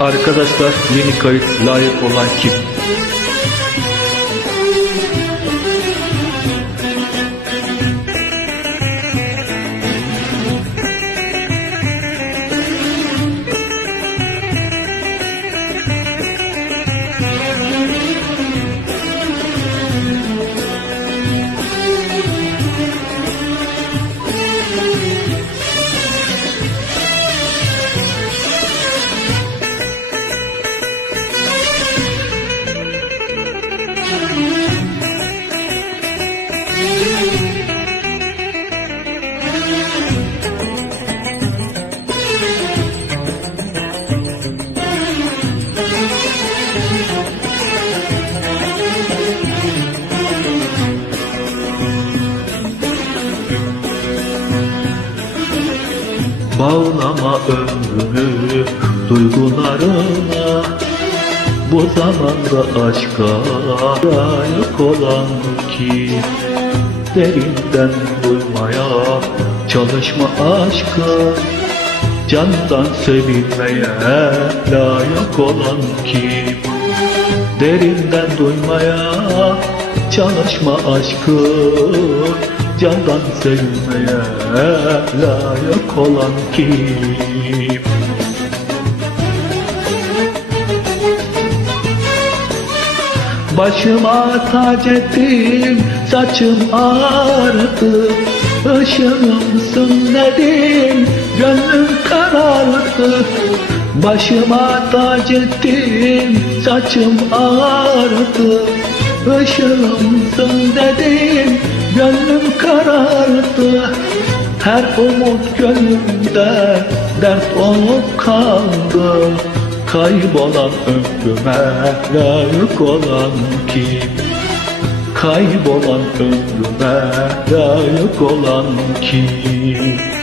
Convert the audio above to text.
Arkadaşlar yeni kayıt layık olan kim? Bağlama ömrümü duygularına. Bu zamanda aşka layık olan ki Derinden duymaya çalışma aşkı. Candan sevilmeye layık olan kim Derinden duymaya çalışma aşkı Candan sevmeye layık olan kim? Başıma tac ettim, saçım ağrıdı. Işığımsın dedim, gönlüm karardı. Başıma tac ettim, saçım ağrıdı. Işığımsın dedim, gönlüm karardı Her umut gönlümde dert olup kaldı Kaybolan ömrüme layık olan kim? Kaybolan ömrüme layık olan kim?